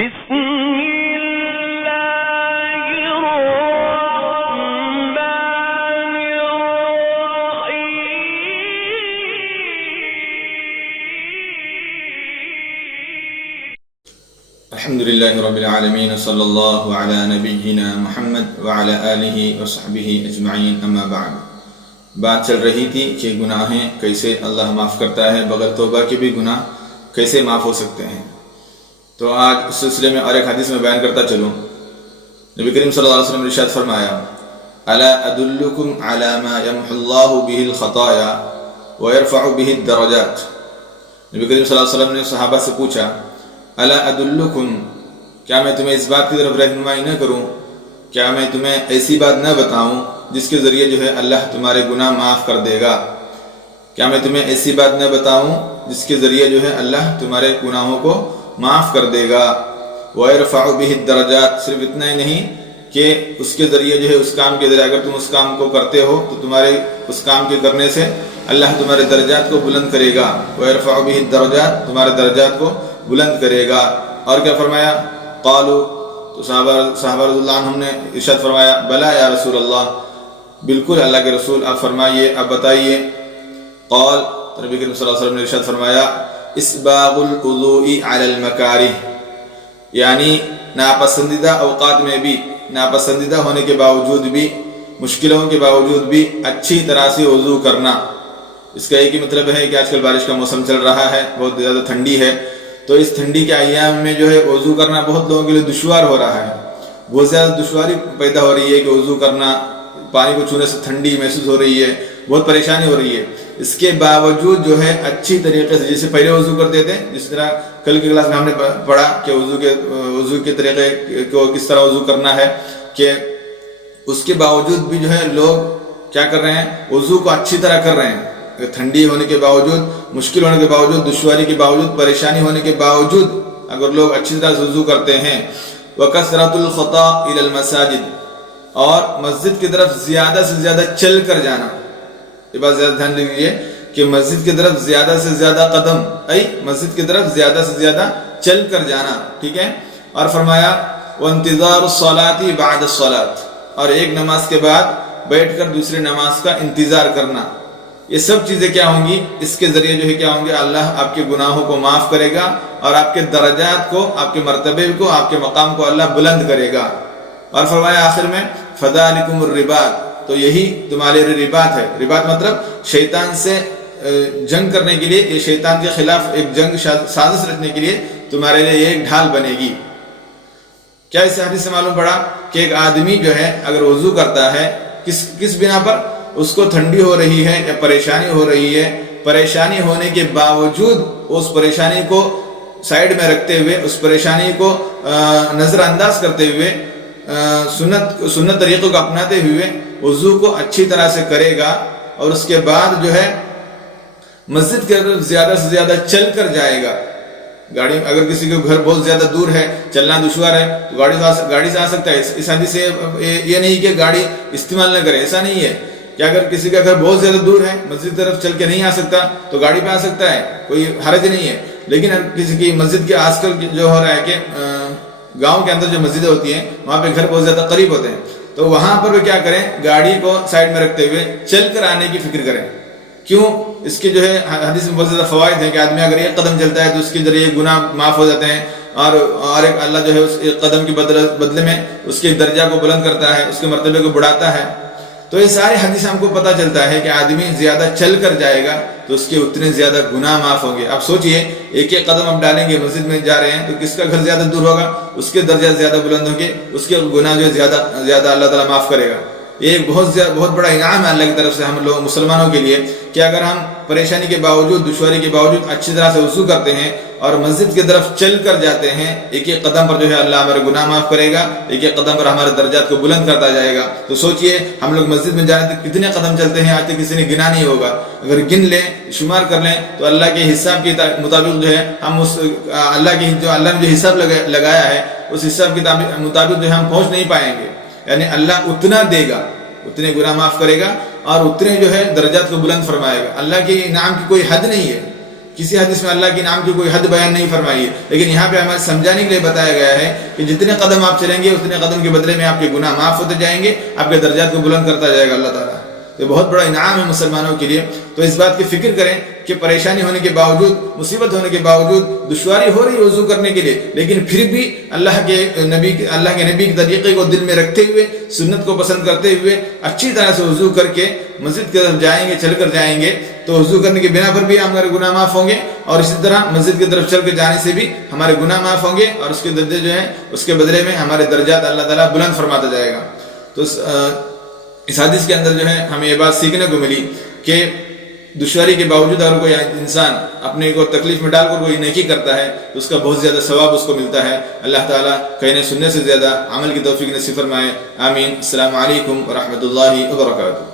بسم اللہ الرحمن الرحیم الحمد للہ رب العالمین صلی اللہ علی نبینا محمد وعلی آلہ وصحبہ اجمعین اما بعد۔ بات چل رہی تھی کہ گناہیں کیسے اللہ معاف کرتا ہے، بغیر توبہ کے بھی گناہ کیسے معاف ہو سکتے ہیں۔ تو آج اس سلسلے میں اور ایک حدیث میں بیان کرتا چلوں۔ نبی کریم صلی اللہ علیہ وسلم نے ارشاد فرمایا، الا ادلکم علی ما یمحو اللہ بہ الخطایا ویرفع بہ الدرجات۔ نبی کریم صلی اللہ علیہ وسلم نے صحابہ سے پوچھا، الا ادلکم، کیا میں تمہیں اس بات کی طرف رہنمائی نہ کروں، کیا میں تمہیں ایسی بات نہ بتاؤں جس کے ذریعے جو ہے اللہ تمہارے گناہ معاف کر دے گا؟ کیا میں تمہیں ایسی بات نہ بتاؤں جس کے ذریعے جو ہے اللہ تمہارے گناہوں کو معاف کر دے گا؟ وَيَرْفَعُ بِهِ الدَّرَجَاتِ، صرف اتنا ہی نہیں کہ اس کے ذریعے جو ہے اس کام کے ذریعے اگر تم اس کام کو کرتے ہو تو تمہارے اس کام کے کرنے سے اللہ تمہارے درجات کو بلند کرے گا۔ وَيَرْفَعُ بِهِ الدَّرَجَاتِ، تمہارے درجات کو بلند کرے گا۔ اور کیا فرمایا؟ قالوا، تو صحابہ رضی اللہ عنہم نے ارشاد فرمایا، بلا یا رسول اللہ، بالکل اللہ کے رسول، آپ فرمائیے، آپ بتائیے۔ قال، تو نبی کریم صلی اللہ علیہ وسلم نے ارشاد فرمایا، اسباغ الوضوء علی المکارہ، یعنی ناپسندیدہ اوقات میں بھی، ناپسندیدہ ہونے کے باوجود بھی، مشکلوں کے باوجود بھی اچھی طرح سے وضو کرنا۔ اس کا ایک ہی مطلب ہے کہ آج کل بارش کا موسم چل رہا ہے، بہت زیادہ ٹھنڈی ہے، تو اس ٹھنڈی کے ایام میں جو ہے وضو کرنا بہت لوگوں کے لیے دشوار ہو رہا ہے، بہت زیادہ دشواری پیدا ہو رہی ہے کہ وضو کرنا، پانی کو چھونے سے ٹھنڈی محسوس ہو رہی ہے، بہت پریشانی ہو رہی ہے۔ اس کے باوجود جو ہے اچھی طریقے سے، جیسے پہلے وضو کرتے تھے، جس طرح کل کی کلاس میں ہم نے پڑھا کہ وضو کے طریقے کو کس طرح وضو کرنا ہے، کہ اس کے باوجود بھی جو ہے لوگ کیا کر رہے ہیں، وضو کو اچھی طرح کر رہے ہیں، ٹھنڈی ہونے کے باوجود، مشکل ہونے کے باوجود، دشواری کے باوجود، پریشانی ہونے کے باوجود اگر لوگ اچھی طرح سے وضو کرتے ہیں۔ وَكَثْرَةُ الْخَطَىٰ إِلَى الْمَسَاجِدِ، اور مسجد کی طرف زیادہ سے زیادہ چل کر جانا۔ یہ بات زیادہ دھیان دیجیے کہ مسجد کی طرف زیادہ سے زیادہ قدم، مسجد کی طرف زیادہ سے زیادہ چل کر جانا، ٹھیک ہے۔ اور فرمایا وَانْتِظَارُ الصَّلَاةِ بَعْدَ الصَّلَاةِ، اور ایک نماز کے بعد بیٹھ کر دوسری نماز کا انتظار کرنا۔ یہ سب چیزیں کیا ہوں گی؟ اس کے ذریعے جو ہے کیا ہوں گے؟ اللہ آپ کے گناہوں کو معاف کرے گا اور آپ کے درجات کو، آپ کے مرتبے کو، آپ کے مقام کو اللہ بلند کرے گا۔ اور فرمایا آخر میں فَذَلِكُمُ الرِّبَاطُ، تو یہی تمہارے لیے رباط ہے۔ رباط مطلب شیطان سے جنگ کرنے کے لیے، یہ شیطان کے خلاف ایک جنگ سازش رکھنے کے لیے تمہارے لیے یہ ایک ڈھال بنے گی۔ کیا اس حدیث سے معلوم پڑا کہ ایک آدمی جو ہے اگر وضو کرتا ہے، کس بنا پر؟ اس کو ٹھنڈی ہو رہی ہے یا پریشانی ہو رہی ہے، پریشانی ہونے کے باوجود اس پریشانی کو سائیڈ میں رکھتے ہوئے، اس پریشانی کو نظر انداز کرتے ہوئے، سنت طریقوں کو اپناتے ہوئے وضو کو اچھی طرح سے کرے گا، اور اس کے بعد جو ہے مسجد کے اندر زیادہ سے زیادہ چل کر جائے گا۔ گاڑی، اگر کسی کے گھر بہت زیادہ دور ہے، چلنا دشوار ہے، تو گاڑی سے آ سکتا ہے۔ اس حدیث سے یہ نہیں کہ گاڑی استعمال نہ کرے، ایسا نہیں ہے کہ اگر کسی کا گھر بہت زیادہ دور ہے، مسجد کی طرف چل کے نہیں آ سکتا تو گاڑی پہ آ سکتا ہے، کوئی حرج نہیں ہے۔ لیکن کسی کی مسجد کے آج کل جو ہو رہا ہے کہ گاؤں کے اندر جو مسجدیں ہوتی ہیں وہاں پہ گھر بہت زیادہ قریب ہوتے ہیں، تو وہاں پر وہ کیا کریں، گاڑی کو سائڈ میں رکھتے ہوئے چل کر آنے کی فکر کریں۔ کیوں؟ اس کے جو ہے حدیث میں بہت زیادہ فوائد ہیں کہ آدمی اگر ایک قدم چلتا ہے تو اس کے ذریعے گناہ معاف ہو جاتے ہیں، اور ایک اللہ جو ہے اس ایک قدم کے بدلے میں اس کے درجہ کو بلند کرتا ہے، اس کے مرتبے کو بڑھاتا ہے۔ تو یہ ساری حدیث ہم کو پتہ چلتا ہے کہ آدمی زیادہ چل کر جائے گا تو اس کے اتنے زیادہ گناہ معاف ہوں گے۔ آپ سوچئے، ایک ایک قدم ہم ڈالیں گے، مسجد میں جا رہے ہیں تو کس کا گھر زیادہ دور ہوگا، اس کے درجات زیادہ بلند ہوں گے، اس کے گناہ جو زیادہ اللہ تعالیٰ معاف کرے گا۔ یہ ایک بہت بڑا انعام ہے اللہ کی طرف سے ہم لوگ مسلمانوں کے لیے کہ اگر ہم پریشانی کے باوجود، دشواری کے باوجود اچھی طرح سے وضو کرتے ہیں اور مسجد کی طرف چل کر جاتے ہیں، ایک ایک قدم پر جو ہے اللہ ہمارے گناہ معاف کرے گا، ایک ایک قدم پر ہمارے درجات کو بلند کرتا جائے گا۔ تو سوچئے ہم لوگ مسجد میں جانے تک کتنے قدم چلتے ہیں، آج تک کسی نے گنا نہیں ہوگا۔ اگر گن لیں، شمار کر لیں تو اللہ کے حساب کے مطابق جو ہے ہم اس اللہ نے جو حساب لگایا ہے اس حساب کے مطابق جو ہے ہم پہنچ نہیں پائیں گے۔ یعنی اللہ اتنا دے گا، اتنے گناہ معاف کرے گا اور اتنے جو ہے درجات کو بلند فرمائے گا۔ اللہ کے انعام کی کوئی حد نہیں ہے کسی حدیث میں اللہ کے انعام کی کوئی حد بیان نہیں فرمائی ہے، لیکن یہاں پہ ہمیں سمجھانے کے لیے بتایا گیا ہے کہ جتنے قدم آپ چلیں گے اتنے قدم کے بدلے میں آپ کے گناہ معاف ہوتے جائیں گے، آپ کے درجات کو بلند کرتا جائے گا اللہ تعالیٰ۔ یہ بہت بڑا انعام ہے مسلمانوں کے لیے۔ تو اس بات کی فکر کریں کہ پریشانی ہونے کے باوجود، مصیبت ہونے کے باوجود، دشواری ہو رہی ہے وضو کرنے کے لیے، لیکن پھر بھی اللہ کے نبی کے طریقے کو دل میں رکھتے ہوئے، سنت کو پسند کرتے ہوئے اچھی طرح سے وضو کر کے مسجد کی طرف جائیں گے، چل کر جائیں گے، تو وضو کرنے کی بنا پر بھی ہمارے گناہ معاف ہوں گے، اور اسی طرح مسجد کی طرف چل کے جانے سے بھی ہمارے گناہ معاف ہوں گے، اور اس کے درجے جو ہیں اس کے بدلے میں ہمارے درجات اللہ تعالیٰ بلند فرماتا جائے گا۔ تو اس حدیث کے اندر جو ہے ہمیں یہ بات سیکھنے کو ملی کہ دشواری کے باوجود اگر کوئی انسان اپنے کو تکلیف میں ڈال کر کوئی نیکی کرتا ہے تو اس کا بہت زیادہ ثواب اس کو ملتا ہے۔ اللہ تعالیٰ کہنے سننے سے زیادہ عمل کی توفیق نصیب فرمائے، آمین۔ السلام علیکم ورحمۃ اللہ وبرکاتہ۔